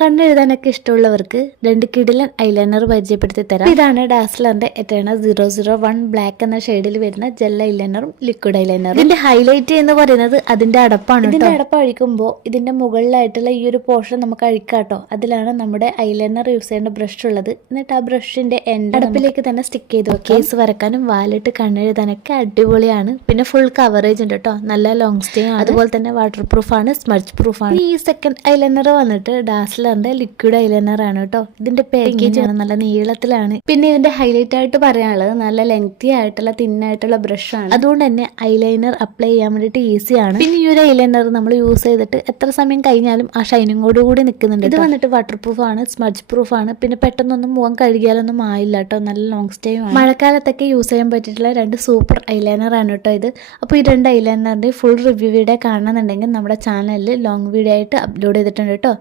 കണ്ണെഴുതാനൊക്കെ ഇഷ്ടമുള്ളവർക്ക് രണ്ട് കിടിലൻ ഐലൈനർ പരിചയപ്പെടുത്തി തരാം. ഇതാണ് ഡാസ്ലറിന്റെ എറ്റേണ 001 ബ്ലാക്ക് എന്ന ഷെയ്ഡിൽ വരുന്ന ജെൽ ഐലൈനറും ലിക്വിഡ് ഐലൈനറും. ഇതിന്റെ ഹൈലൈറ്റ് എന്ന് പറയുന്നത് അതിന്റെ അടപ്പാണ്. ഇതിന്റെ അടപ്പ് അഴിക്കുമ്പോൾ ഇതിന്റെ മുകളിലായിട്ടുള്ള ഈ ഒരു പോർഷൻ നമുക്ക് അഴിക്കാട്ടോ. അതിലാണ് നമ്മുടെ ഐലൈനർ യൂസ് ചെയ്യേണ്ട ബ്രഷ് ഉള്ളത്. എന്നിട്ട് ആ ബ്രഷിന്റെ അടപ്പിലേക്ക് തന്നെ സ്റ്റിക്ക് ചെയ്ത് കേസ് വരക്കാനും വാലിട്ട് കണ്ണെഴുതാനൊക്കെ അടിപൊളിയാണ്. പിന്നെ ഫുൾ കവറേജ് ഉണ്ട് കേട്ടോ. നല്ല ലോങ് സ്റ്റേ ആണ്. അതുപോലെ തന്നെ വാട്ടർ പ്രൂഫ് ആണ്, സ്മഡ്ജ് പ്രൂഫ് ആണ്. ഈ സെക്കൻഡ് ഐലൈനർ വന്നിട്ട് ഡാസ്ലർ ലിക്വിഡ് ഐലൈനർ ആണ് കേട്ടോ. ഇതിന്റെ പാക്കേജ് ആണ് നല്ല നീളത്തിലാണ്. പിന്നെ ഇതിന്റെ ഹൈലൈറ്റ് ആയിട്ട് പറയാനുള്ളത് നല്ല ലെങ്തി ആയിട്ടുള്ള തിന്നായിട്ടുള്ള ബ്രഷ് ആണ്. അതുകൊണ്ട് തന്നെ ഐലൈനർ അപ്ലൈ ചെയ്യാൻ വേണ്ടിട്ട് ഈസി ആണ്. പിന്നെ ഈ ഒരു ഐലൈനർ നമ്മൾ യൂസ് ചെയ്തിട്ട് എത്ര സമയം കഴിഞ്ഞാലും ആ ഷൈനിങ്ങോട് കൂടി നിൽക്കുന്നുണ്ട്. ഇത് വന്നിട്ട് വാട്ടർ പ്രൂഫ് ആണ്, സ്മഡ്ജ് പ്രൂഫ് ആണ്. പിന്നെ പെട്ടെന്നൊന്നും മുഖം കഴുകിയാലൊന്നും ആയില്ല കേട്ടോ. നല്ല ലോങ് സ്റ്റേ ആണ്. മഴക്കാലത്തൊക്കെ യൂസ് ചെയ്യാൻ പറ്റിയിട്ടുള്ള രണ്ട് സൂപ്പർ ഐലൈനർ ആണ് കേട്ടോ ഇത്. അപ്പോൾ ഈ രണ്ട് ഐലൈനറിന്റെ ഫുൾ റിവ്യൂ വീഡിയോ കാണണമെന്നുണ്ടെങ്കിൽ നമ്മുടെ ചാനലിൽ ലോങ് വീഡിയോ ആയിട്ട് അപ്ലോഡ് ചെയ്തിട്ടുണ്ട് കേട്ടോ.